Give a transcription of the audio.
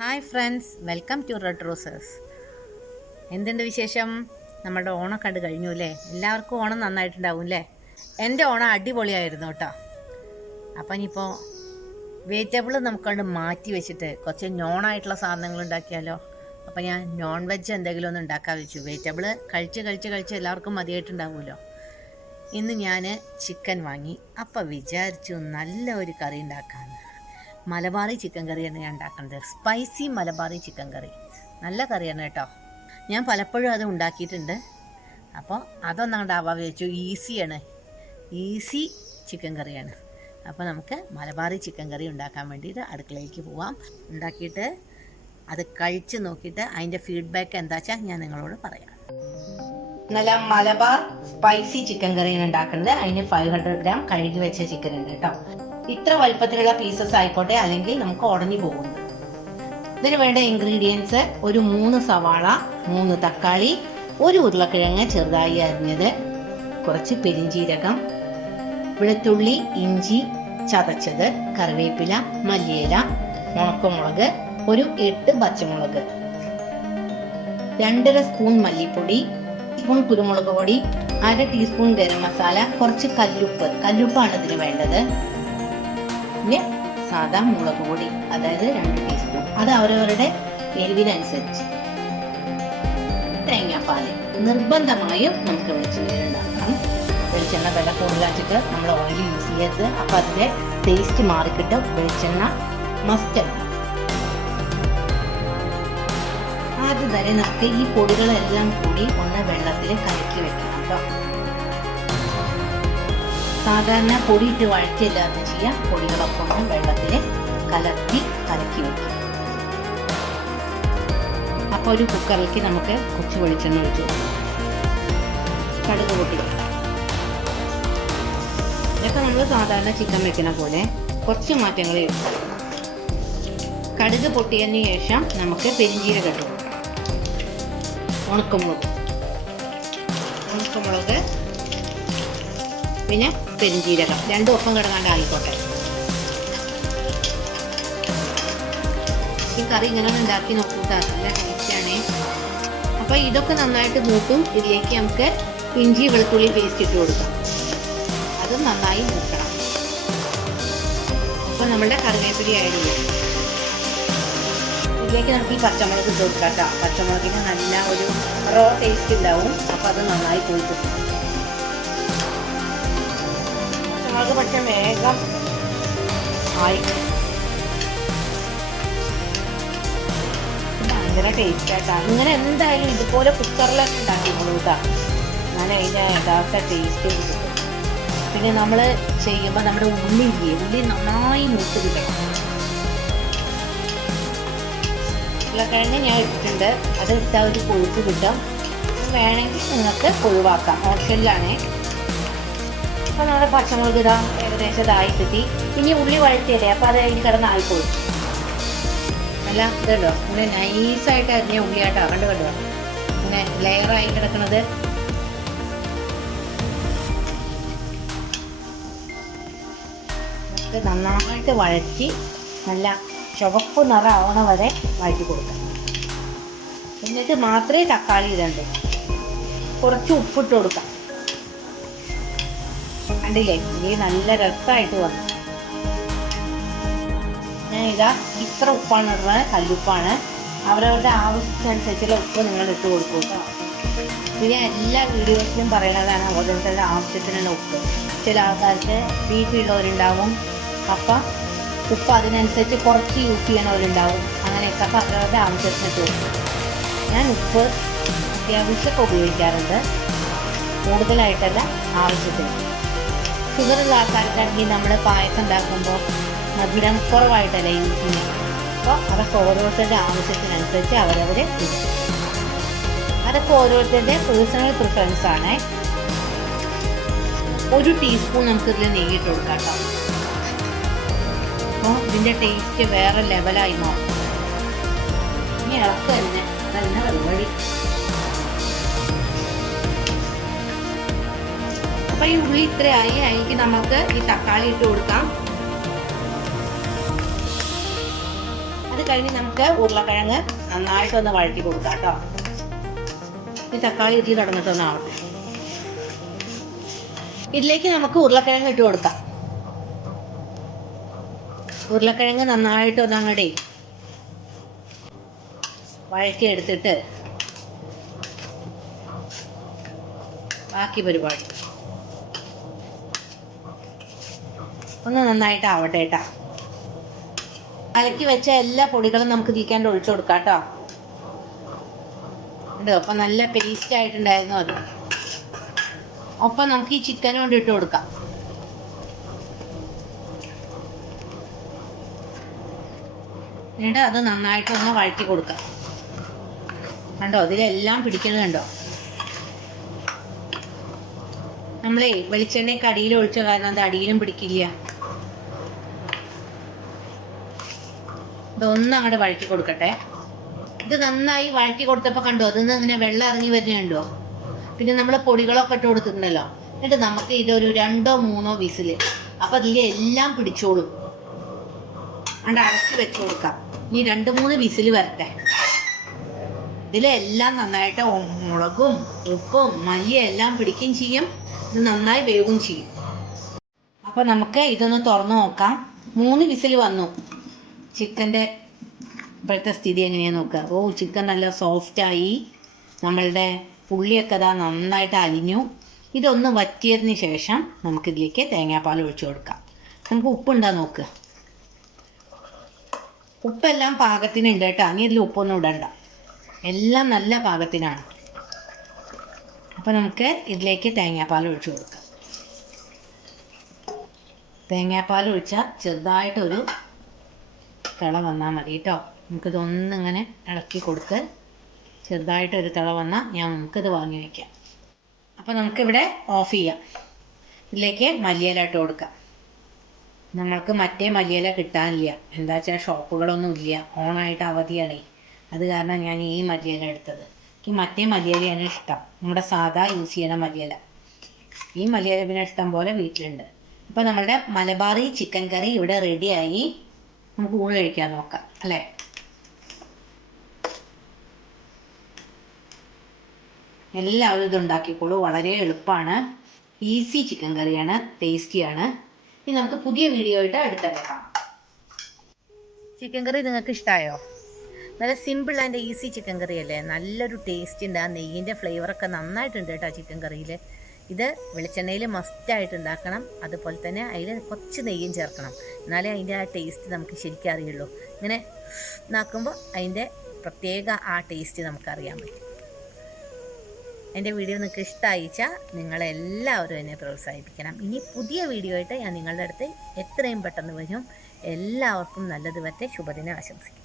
Hi friends, welcome to red roses. എന്തുണ്ട് വിശേഷം? നമ്മുടെ ഓണം കണ്ട് കഴിഞ്ഞു അല്ലേ? എല്ലാവർക്കും ഓണം നന്നായിട്ടുണ്ടാവും അല്ലേ? എൻ്റെ ഓണം അടിപൊളിയായിരുന്നു കേട്ടോ. അപ്പം ഇനിയിപ്പോൾ വെജിറ്റബിൾ നമുക്കണ്ട് മാറ്റി വെച്ചിട്ട് കുറച്ച് നോണായിട്ടുള്ള സാധനങ്ങൾ ഉണ്ടാക്കിയാലോ? അപ്പം ഞാൻ നോൺ വെജ് എന്തെങ്കിലും ഒന്ന് ഉണ്ടാക്കാൻ വെച്ചു. വെജിറ്റബിൾ കഴിച്ച് എല്ലാവർക്കും മതിയായിട്ടുണ്ടാവുമല്ലോ. ഇന്ന് ഞാൻ ചിക്കൻ വാങ്ങി. അപ്പം വിചാരിച്ചു നല്ല ഒരു കറി ഉണ്ടാക്കാമെന്ന്. മലബാറി ചിക്കൻ കറിയാണ് ഞാൻ ഉണ്ടാക്കുന്നത്. സ്പൈസി മലബാറി ചിക്കൻ കറി. നല്ല കറിയാണ് കേട്ടോ. ഞാൻ പലപ്പോഴും അത് ഉണ്ടാക്കിയിട്ടുണ്ട്. അപ്പോൾ അതൊന്നങ്ങോട്ട് ആവാൻ വെച്ചു. ഈസി ചിക്കൻ കറിയാണ്. അപ്പോൾ നമുക്ക് മലബാറി ചിക്കൻ കറി ഉണ്ടാക്കാൻ വേണ്ടിയിട്ട് അടുക്കളയിലേക്ക് പോവാം. ഉണ്ടാക്കിയിട്ട് അത് കഴിച്ച് നോക്കിയിട്ട് അതിൻ്റെ ഫീഡ്ബാക്ക് എന്താ വെച്ചാൽ ഞാൻ നിങ്ങളോട് പറയാം. നല്ല മലബാർ സ്പൈസി ചിക്കൻ കറിയാണ് ഉണ്ടാക്കുന്നത്. അതിന് 500 ഗ്രാം കഴുകി വെച്ച ചിക്കൻ ഉണ്ട് കേട്ടോ. ഇത്ര വലുപ്പത്തിലുള്ള പീസസ് ആയിക്കോട്ടെ, അല്ലെങ്കിൽ നമുക്ക് ഉടഞ്ഞു പോകുന്നു. ഇതിന് വേണ്ട ഇൻഗ്രീഡിയൻസ്: ഒരു 3 സവാള, 3 തക്കാളി, 1 ഉരുളക്കിഴങ്ങ് ചെറുതായി അരിഞ്ഞത്, കുറച്ച് പെരിഞ്ചീരകം, വെളുത്തുള്ളി, ഇഞ്ചി ചതച്ചത്, കറിവേപ്പില, മല്ലിയില, ഉണക്കമുളക്, ഒരു 8 പച്ചമുളക്, 2.5 സ്പൂൺ മല്ലിപ്പൊടി, സ്പൂൺ കുരുമുളക് പൊടി, 1/2 ടീസ്പൂൺ ഗരം മസാല, കുറച്ച് കല്ലുപ്പാണ് ഇതിന് വേണ്ടത്. പിന്നെ സാധാ മുളക് പൊടി, അതായത് 2 ടീസ്പൂൺ. അത് അവരവരുടെ എരിവിനനുസരിച്ച്. തേങ്ങാപ്പാല് നിർബന്ധമായും നമുക്ക് വെളിച്ചെണ്ണ ഉണ്ടാക്കണം. വെളിച്ചെണ്ണ വില കൂടുതലാച്ചിട്ട് നമ്മൾ ഓയിൽ യൂസ് ചെയ്യരുത്. അപ്പം അതിൻ്റെ ടേസ്റ്റ് മാറിക്കിട്ടും. വെളിച്ചെണ്ണ മസ്റ്റാണ്. ആദ്യം തന്നെ നമുക്ക് ഈ പൊടികളെല്ലാം കൂടി ഒന്ന് വെള്ളത്തിൽ കലക്കി വെക്കണം കേട്ടോ. സാധാരണ പൊടിയിട്ട് വഴറ്റില്ലാതെ ചെയ്യാം. പൊടികളൊക്കെ ഒന്ന് വെള്ളത്തിൽ കലക്കി വെക്കും. അപ്പോൾ ഒരു കുക്കറിലേക്ക് നമുക്ക് കുറച്ച് വെളിച്ചെണ്ണ ഒഴിച്ചു കൊടുക്കാം. കടുക് പൊട്ടി. ഇതൊക്കെ നമ്മൾ സാധാരണ ചിക്കൻ വെക്കുന്ന പോലെ കുറച്ച് മാറ്റങ്ങൾ വരുത്തും. കടുക് പൊട്ടിയതിന് ശേഷം നമുക്ക് പെരിഞ്ചീരകം ഇട്ട് കൊടുക്കാം. ഉണക്കമുളക്, പിന്നെ പെരിഞ്ചീരകം രണ്ടും ഒപ്പം കിടക്കാണ്ട് ആയിക്കോട്ടെ. ഈ കറി ഇങ്ങനെ ഉണ്ടാക്കി നോക്കൂട്ടാ, നല്ല ടേസ്റ്റാണ്. അപ്പോൾ ഇതൊക്കെ നന്നായിട്ട് മൂട്ടും. ഇതിലേക്ക് നമുക്ക് ഇഞ്ചി വെളുത്തുള്ളി പേസ്റ്റ് ഇട്ട് കൊടുക്കാം. അത് നന്നായി മൂക്കണം. അപ്പോൾ നമ്മുടെ കറിവേപ്പില ആയിരുന്നു. ഇതിലേക്ക് നമുക്ക് ഈ പച്ചമുളക് ഇട്ട് കൊടുക്കാം കേട്ടോ. പച്ചമുളകിന് നല്ല ഒരു റോ ടേസ്റ്റ് ഉണ്ടാവും. അപ്പോൾ അത് നന്നായി കൊഴുത്തു. പച്ചമുളക് പക്ഷേ വേഗം ആയി. ഭയങ്കര ടേസ്റ്റ് ആയിട്ടാണ്. ഇങ്ങനെ എന്തായാലും ഇതുപോലെ കുക്കറിലൊക്കെ ഉണ്ടാക്കിക്കോളൂ കേട്ടോ. അങ്ങനെ അതിൻ്റെ യഥാർത്ഥ ടേസ്റ്റ് കിട്ടും. പിന്നെ നമ്മൾ ചെയ്യുമ്പോൾ നമ്മുടെ ഉള്ളി നന്നായി മൂത്ത് കിട്ടണം. ഉരുളക്കിഴങ്ങ് ഞാൻ ഇട്ടിട്ടുണ്ട്. അത് ഇട്ടാൽ ഒരു കൊഴുപ്പ് കിട്ടും. വേണമെങ്കിൽ നിങ്ങൾക്ക് ഒഴിവാക്കാം, ഓപ്ഷനിലാണേ. അപ്പോൾ നമ്മുടെ പച്ചമുളക് ഇടാം. ഏകദേശം ഇതായി കിട്ടി. ഇനി ഉള്ളി വഴറ്റിയല്ലേ, അപ്പോൾ അത് അതിന് കിടന്ന് ആയിക്കോളും. അല്ല ഇതല്ലോ ഇങ്ങനെ നൈസായിട്ട് അരിഞ്ഞ ഉള്ളിയായിട്ടോ. കണ്ടോ ഇങ്ങനെ ലെയറായി കിടക്കുന്നത്. നമുക്ക് നന്നായിട്ട് വഴറ്റി നല്ല ചുവപ്പ് നിറമാവണ വരെ വഴറ്റി കൊടുക്കാം. എന്നിട്ട് മാത്രമേ തക്കാളി ഇടണ്ടൂ. കുറച്ച് ഉപ്പിട്ട് കൊടുക്കാം. കണ്ടില്ലേ, ഇനി നല്ല രസമായിട്ട് വന്നു. ഞാൻ ഇത്ര ഉപ്പാണ് ഇടുന്നത്, കല്ലുപ്പാണ്. അവരവരുടെ ആവശ്യത്തിനനുസരിച്ചുള്ള ഉപ്പ് നിങ്ങൾ ഇട്ട് കൊടുക്കും കേട്ടോ. പിന്നെ എല്ലാ വീഡിയോസിലും പറയണതാണ് ഓരോരുത്തരുടെ ആവശ്യത്തിനുള്ള ഉപ്പ്. ചില ആൾക്കാർക്ക് ബീഫ് ഉള്ളവരുണ്ടാവും. അപ്പം ഉപ്പ് അതിനനുസരിച്ച് കുറച്ച് യൂസ് ചെയ്യണവരുണ്ടാവും. അങ്ങനെയൊക്കെ അപ്പം അവരവരുടെ ആവശ്യത്തിന് ഇട്ട് കൊടുക്കും. ഞാൻ ഉപ്പ് അത്യാവശ്യമൊക്കെ ഉപയോഗിക്കാറുണ്ട്, കൂടുതലായിട്ടല്ല, ആവശ്യത്തിന്. ഷുഗറുള്ള ആൾക്കാർക്കാണെങ്കിൽ നമ്മൾ പായസം ഉണ്ടാക്കുമ്പോൾ മധുരം കുറവായിട്ടല്ല യൂസ് ചെയ്യുന്നത്. അപ്പോൾ അതൊക്കെ ഓരോരുത്തരുടെ ആവശ്യത്തിനനുസരിച്ച് അവരവരെ ഇടും. അതൊക്കെ ഓരോരുത്തരുടെ പേഴ്സണൽ പ്രിഫറൻസ് ആണ്. 1 ടീസ്പൂൺ നമുക്കിതിൽ നെയ്യിട്ട് കൊടുക്കാം കേട്ടോ. അപ്പോൾ ഇതിൻ്റെ ടേസ്റ്റ് വേറെ ലെവലായി മാറും. ഇനി ഇളക്ക് തന്നെ നല്ല പരിപാടി. അപ്പോൾ ഈ ഉള്ളി ഇത്രയായി. അതിലേക്ക് നമുക്ക് ഈ തക്കാളി ഇട്ട് കൊടുക്കാം. അത് കഴിഞ്ഞ് നമുക്ക് ഉരുളക്കിഴങ്ങ് നന്നായിട്ടൊന്ന് വഴറ്റി കൊടുക്കാം കേട്ടോ. ഈ തക്കാളി ഇട്ടി തുടങ്ങിയിട്ടൊന്നാവട്ടെ. ഇതിലേക്ക് നമുക്ക് ഉരുളക്കിഴങ്ങ് ഇട്ട് കൊടുക്കാം. ഉരുളക്കിഴങ്ങ് നന്നായിട്ടൊന്ന് അങ്ങോട്ടേ വഴറ്റി എടുത്തിട്ട് ബാക്കി പരിപാടി ഒന്ന് നന്നായിട്ട് ആവട്ടെ കേട്ടോ. കലക്കി വെച്ച എല്ലാ പൊടികളും നമുക്ക് ഇതിലേക്ക് ഒഴിച്ചു കൊടുക്കാം കേട്ടോ. ഉണ്ട്, അപ്പം നല്ല പേസ്റ്റ് ആയിട്ടുണ്ടായിരുന്നു അത്. ഒപ്പം നമുക്ക് ഈ ചിക്കൻ കൊണ്ട് ഇട്ട് കൊടുക്കാം. എന്നിട്ട് അത് നന്നായിട്ടൊന്ന് വഴറ്റി കൊടുക്കാം. കണ്ടോ, ഇതിലെല്ലാം പിടിക്കുന്നത് കണ്ടോ. നമ്മളേ വെളിച്ചെണ്ണയ്ക്ക് അടിയിൽ ഒഴിച്ച കാരണം അത് അടിയിലും പിടിക്കില്ല. ഇതൊന്നും അങ്ങോട്ട് വഴറ്റി കൊടുക്കട്ടെ. ഇത് നന്നായി വഴറ്റി കൊടുത്തപ്പോൾ കണ്ടോ, അതിന്ന് ഇങ്ങനെ വെള്ളം ഇറങ്ങി വരുന്നുണ്ടോ. പിന്നെ നമ്മൾ പൊടികളൊക്കെ ഇട്ട് കൊടുത്തിട്ടുണ്ടല്ലോ. എന്നിട്ട് നമുക്ക് ഇതൊരു 2-3 വിസിൽ, അപ്പം അതിൽ എല്ലാം പിടിച്ചോളും. അതുകൊണ്ട് അടച്ച് വെച്ച് കൊടുക്കാം. ഇനി 2-3 വിസിൽ വരട്ടെ. ഇതിലെല്ലാം നന്നായിട്ട് മുളകും ഉപ്പും മല്ലിയും എല്ലാം പിടിക്കുകയും ചെയ്യും. ഇത് നന്നായി വേവുകയും ചെയ്യും. അപ്പോൾ നമുക്ക് ഇതൊന്ന് തുറന്നു നോക്കാം. 3 വിസിൽ വന്നു. ചിക്കൻ്റെ ഇപ്പോഴത്തെ സ്ഥിതി എങ്ങനെയാണെന്ന് നോക്കുക. ഓ, ചിക്കൻ നല്ല സോഫ്റ്റായി. നമ്മളുടെ പുള്ളിയൊക്കെ ഇതാ നന്നായിട്ട് അലിഞ്ഞു. ഇതൊന്ന് വറ്റിയതിന് ശേഷം നമുക്കിതിലേക്ക് തേങ്ങാപ്പാൽ ഒഴിച്ചു കൊടുക്കാം. നമുക്ക് ഉപ്പുണ്ടോ നോക്കുക. ഉപ്പെല്ലാം പാകത്തിനുണ്ട് കേട്ടോ. ഇനി ഇതിൽ ഉപ്പൊന്നും ഇടണ്ട, എല്ലാം നല്ല പാകത്തിനാണ്. അപ്പോൾ നമുക്ക് ഇതിലേക്ക് തേങ്ങാപ്പാൽ ഒഴിച്ചു കൊടുക്കാം. തേങ്ങാപ്പാൽ ഒഴിച്ചാൽ ചെറുതായിട്ടൊരു തിള വന്നാൽ മതി കേട്ടോ. നമുക്കിതൊന്നിങ്ങനെ ഇളക്കി കൊടുത്ത് ചെറുതായിട്ടൊരു തിള വന്നാൽ നമുക്കിത് വാങ്ങി വയ്ക്കാം. അപ്പോൾ നമുക്കിവിടെ ഓഫ് ചെയ്യാം. ഇതിലേക്ക് മല്ലിയില ഇട്ട് കൊടുക്കാം. നമ്മൾക്ക് മറ്റേ മല്ലിയില കിട്ടാനില്ല. എന്താ വെച്ചാൽ ഷോപ്പുകളൊന്നും ഇല്ല, ഓണായിട്ട് അവധിയാണേ. അത് കാരണം ഞാൻ ഈ മല്ലിയില എടുത്തത്. എനിക്ക് മറ്റേ മല്ലിയിലയാണ് ഇഷ്ടം, നമ്മുടെ സാധാ യൂസ് ചെയ്യണ മല്ലിയില. ഈ മല്ലിയില പിന്നെ ഇഷ്ടം പോലെ വീട്ടിലുണ്ട്. അപ്പോൾ നമ്മളുടെ മലബാറി ചിക്കൻ കറി ഇവിടെ റെഡിയായി. നമുക്ക് ഊണ് കഴിക്കാൻ നോക്കാം അല്ലേ. എല്ലാവരും ഇത് ഉണ്ടാക്കിക്കോളൂ, വളരെ എളുപ്പമാണ്. ഈസി ചിക്കൻ കറിയാണ്, ടേസ്റ്റിയാണ്. ഇനി നമുക്ക് പുതിയ വീഡിയോ ആയിട്ട് അടുത്തന്നെ കാണാം. ചിക്കൻ കറി നിങ്ങൾക്ക് ഇഷ്ടമായോ? നല്ല സിമ്പിൾ ആൻഡ് ഈസി ചിക്കൻ കറി അല്ലേ. നല്ലൊരു ടേസ്റ്റ് ഉണ്ട്. ആ നെയ്യിൻ്റെ ഫ്ലേവറൊക്കെ നന്നായിട്ടുണ്ട് കേട്ടോ ചിക്കൻ കറിയിൽ. ഇത് വെളിച്ചെണ്ണയിൽ മസ്റ്റായിട്ട് ഉണ്ടാക്കണം. അതുപോലെ തന്നെ അതിൽ കുറച്ച് നെയ്യും ചേർക്കണം. എന്നാലേ അതിൻ്റെ ആ ടേസ്റ്റ് നമുക്ക് ശരിക്കും അറിയുള്ളൂ. ഇങ്ങനെ ഉണ്ടാക്കുമ്പോൾ അതിൻ്റെ പ്രത്യേക ആ ടേസ്റ്റ് നമുക്കറിയാൻ പറ്റും. എൻ്റെ വീഡിയോ നിങ്ങൾക്ക് ഇഷ്ടമായിച്ചാൽ നിങ്ങളെല്ലാവരും എന്നെ പ്രോത്സാഹിപ്പിക്കണം. ഇനി പുതിയ വീഡിയോ ആയിട്ട് ഞാൻ നിങ്ങളുടെ അടുത്ത് എത്രയും പെട്ടെന്ന് വരും. എല്ലാവർക്കും നല്ലത് വരട്ടെ. ശുഭദിനം ആശംസിക്കും.